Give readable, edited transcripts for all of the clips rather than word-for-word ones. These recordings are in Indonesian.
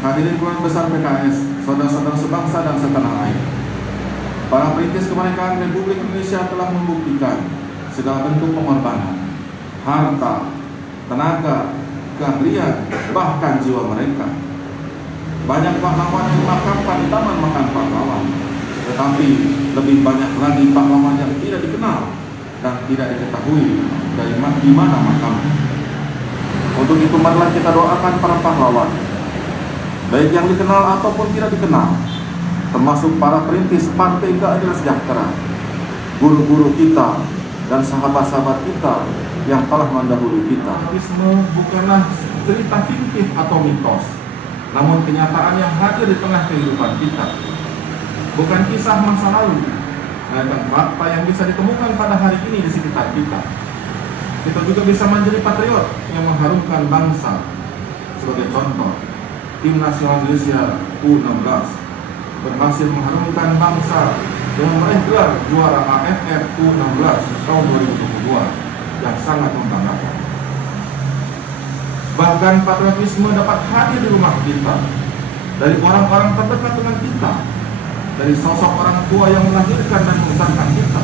Hadirin keluarga besar PKS, saudara-saudara sebangsa dan setanah air. Para perintis kemerdekaan Republik Indonesia telah membuktikan segala bentuk pengorbanan, harta, tenaga, keahlian, bahkan jiwa mereka. Banyak pahlawan yang dimakamkan di Taman Makam Pahlawan, tetapi lebih banyak lagi pahlawan yang tidak dikenal dan tidak diketahui di mana makamnya. Untuk itu marilah kita doakan para pahlawan, baik yang dikenal ataupun tidak dikenal, termasuk para perintis Partai Keadilan Sejahtera, guru-guru kita, dan sahabat-sahabat kita yang telah mendahului kita. Isme bukanlah cerita fiktif atau mitos, namun kenyataan yang hadir di tengah kehidupan kita. Bukan kisah masa lalu, melainkan fakta yang bisa ditemukan pada hari ini di sekitar kita. Kita juga bisa menjadi patriot yang mengharumkan bangsa. Sebagai contoh, Tim Nasional Indonesia U16 berhasil mengharumkan bangsa dengan meraih gelar juara AFF U16 tahun 2022 yang sangat membanggakan. Bahkan patriotisme dapat hadir di rumah kita, dari orang-orang terdekat dengan kita, dari sosok orang tua yang melahirkan dan membesarkan kita.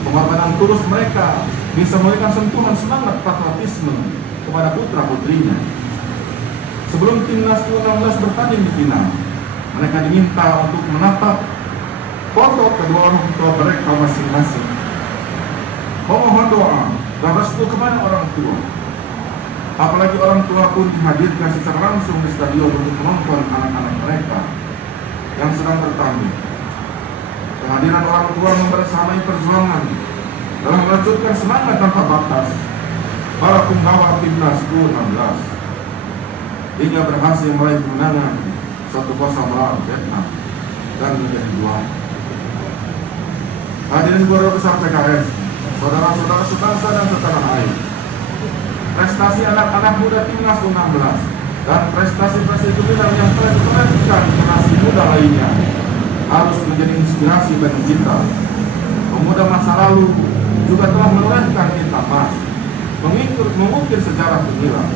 Pengorbanan tulus mereka bisa memberikan sentuhan semangat patriotisme kepada putra-putrinya. Sebelum timnas U16 bertanding di final, mereka diminta untuk menatap foto kedua orang tua mereka masing-masing, memohon doa dan restu kepada orang tua. Apalagi orang tua pun dihadirkan secara langsung di stadion untuk menonton anak-anak mereka yang sedang bertanding. Kehadiran orang tua membersamai perjuangan dalam melanjutkan semangat tanpa batas para penggawa timnas U16 hingga berhasil meraih kemenangan 1-0 melawan Vietnam dan menjadi juara. Hadirin keluarga besar PKS, saudara-saudara sebangsa dan setanah air, prestasi anak-anak muda timnas U16 dan prestasi-prestasi gemilang yang telah diperhatikan generasi muda lainnya harus menjadi inspirasi bagi kita. Pemuda masa lalu juga telah menorehkan kita emas, mengukir sejarah gemilang.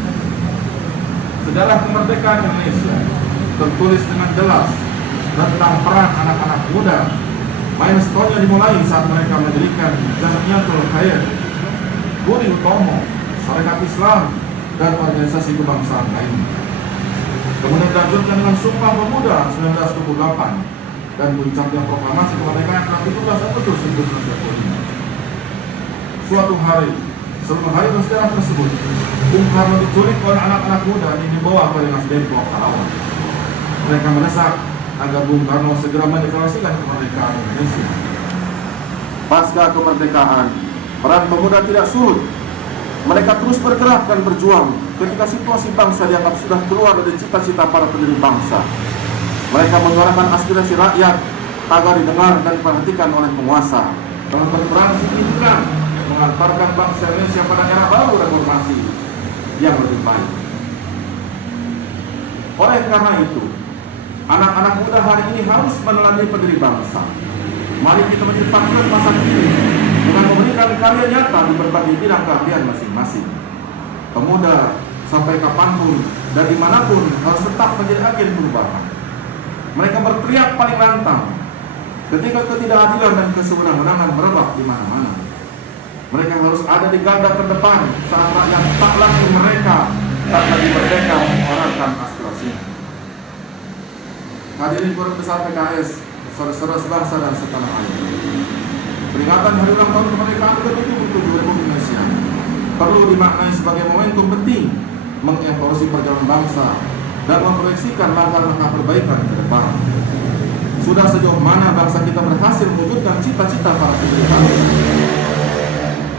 Sejarah kemerdekaan Indonesia tertulis dengan jelas tentang peran anak-anak muda. Milestone-nya dimulai saat mereka mendirikan Jamiatul Khair, Budi Utomo, Sarekat Islam, dan organisasi kebangsaan lainnya. Kemudian dilanjutkan dengan Sumpah Pemuda 1928 dan puncaknya proklamasi kemerdekaan 17 Agustus 1945. Suatu hari sebelum hari bersejarah tersebut, Bung Karno diculik oleh anak-anak muda yang dibawa ke Rengas Dengklok, Karawang. Mereka mendesak agar Bung Karno segera mendeklarasikan kemerdekaan Indonesia. Pasca kemerdekaan, peran pemuda tidak surut. Mereka terus bergerak dan berjuang ketika situasi bangsa dianggap sudah keluar dari cita-cita para pendiri bangsa. Mereka menyuarakan aspirasi rakyat agar didengar dan diperhatikan oleh penguasa, telah berperan signifikan mengantarkan bangsa Indonesia pada era baru reformasi yang lebih baik. Oleh karena itu, anak-anak muda hari ini harus meneladani pendiri bangsa. Mari kita menjadi patriot masa kini dengan memberikan karya nyata di berbagai bidang keahlian masing-masing. Pemuda sampai kapanpun dan dimanapun harus tetap menjadi agen perubahan. Mereka berteriak paling lantang ketika ketidakadilan dan kesewenang-wenangan merebak di mana-mana. Mereka harus ada di garda terdepan saat rakyat tak lagi mereka tak lagi merdeka menyuarakan aspirasinya. Hadirin keluarga besar PKS, saudara-saudara sebangsa dan setanah air, peringatan hari ulang tahun kemerdekaan ke-77 Republik Indonesia perlu dimaknai sebagai momentum penting mengevaluasi perjalanan bangsa dan memproyeksikan langkah-langkah perbaikan ke depan. Sudah sejauh mana bangsa kita berhasil mewujudkan cita-cita para pendiri bangsa?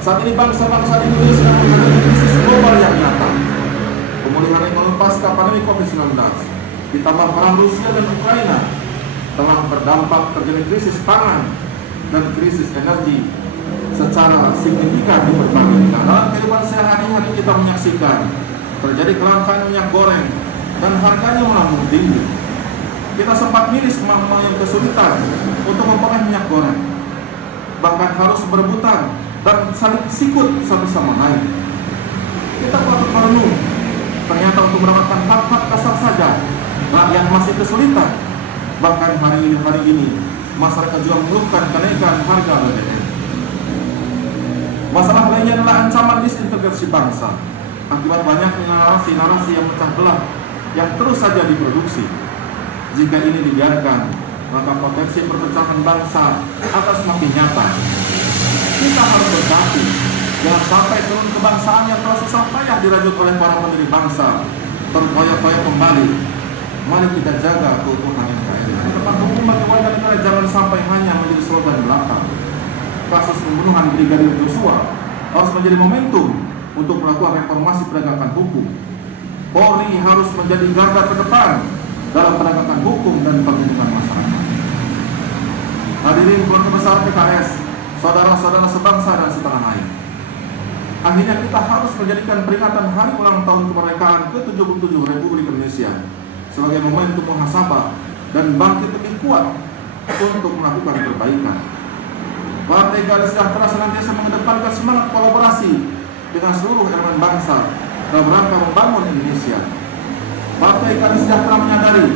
Saat ini bangsa-bangsa di dunia sedang menghadapi krisis global yang nyata. Pemulihan ekonomi pasca pandemi COVID-19 ditambah perang Rusia dan Ukraina telah berdampak terjadi krisis pangan dan krisis energi secara signifikan di berbagai negara. Dalam kehidupan sehari-hari kita menyaksikan terjadi kelangkaan minyak goreng dan harganya melambung tinggi. Kita sempat miris yang kesulitan untuk memperoleh minyak goreng, bahkan harus berebutan dan saling sikut satu sama lain. Kita patut merenung ternyata untuk mendapatkan hak-hak dasar saja rakyat masih kesulitan. Bahkan hari ini masyarakat juga mengeluhkan kenaikan harga BBM. Masalah lainnya adalah ancaman disintegrasi bangsa akibat banyaknya narasi-narasi yang pecah belah yang terus saja diproduksi. Jika ini dibiarkan, maka potensi perpecahan bangsa akan semakin nyata. Kita harus bersatu, jangan sampai turun kebangsaan yang telah susah payah dirajut oleh para pendiri bangsa terkoyak-koyak kembali. Mari kita jaga keutuhan NKRI. Tempat hukum bagi warga negara jangan sampai hanya menjadi slogan belaka. Kasus pembunuhan Brigadir Joshua harus menjadi momentum untuk melakukan reformasi penegakan hukum. Polri harus menjadi garda terdepan dalam penegakan hukum dan perlindungan masyarakat. Hadirin keluarga besar PKS, saudara-saudara sebangsa dan setanah air. Akhirnya kita harus menjadikan peringatan hari ulang tahun kemerdekaan ke-77 Republik Indonesia sebagai momentum muhasabah dan bangkit lebih kuat untuk melakukan perbaikan. Partai Keadilan Sejahtera senantiasa mengedepankan semangat kolaborasi dengan seluruh elemen bangsa dalam rangka membangun Indonesia. Partai Keadilan Sejahtera menyadari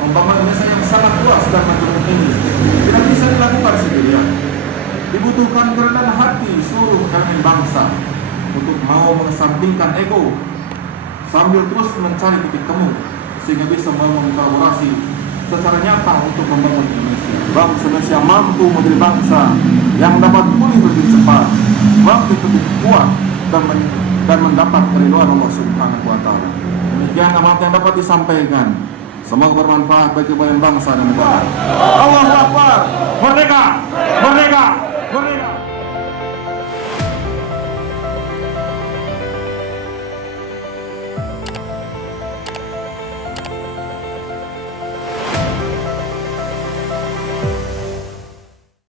membangun Indonesia yang sangat luas dan majemuk ini tidak bisa dilakukan sendirian. Dibutuhkan kerendahan hati seluruh elemen bangsa untuk mau mengesampingkan ego sambil terus mencari titik temu sehingga bisa membangun kolaborasi secara nyata untuk membangun Indonesia. Bangsa Indonesia mampu menjadi bangsa yang dapat pulih lebih cepat, bangkit lebih kuat dan mendapat keridhaan Allah Subhanahu wa taala. Demikian amat yang dapat disampaikan. Semoga bermanfaat bagi kebaikan bangsa dan negara. Allahu Akbar. Merdeka! Merdeka! Merdeka!